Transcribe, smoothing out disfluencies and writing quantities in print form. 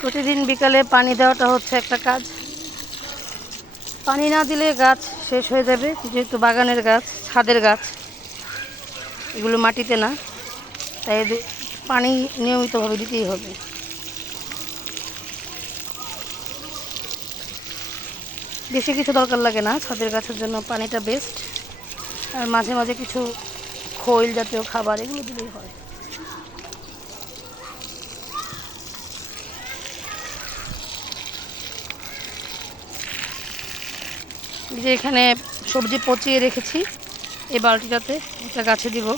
প্রতিদিন বিকালে পানি দেওয়াটা হচ্ছে একটা কাজ। পানি না দিলে গাছ শেষ হয়ে যাবে, যেহেতু বাগানের গাছ, ছাদের গাছ, এগুলো মাটিতে না, তাই পানি নিয়মিতভাবে দিতেই হবে। বেশি কিছু দরকার লাগে না, ছাদের গাছের জন্য পানিটা বেস্ট। আর মাঝে মাঝে কিছু খৈল জাতীয় খাবার এগুলো দিলেই হয়। যে এখানে সবজি পচিয়ে রেখেছি, এই বালতিটাতে এটা গাছে দিব।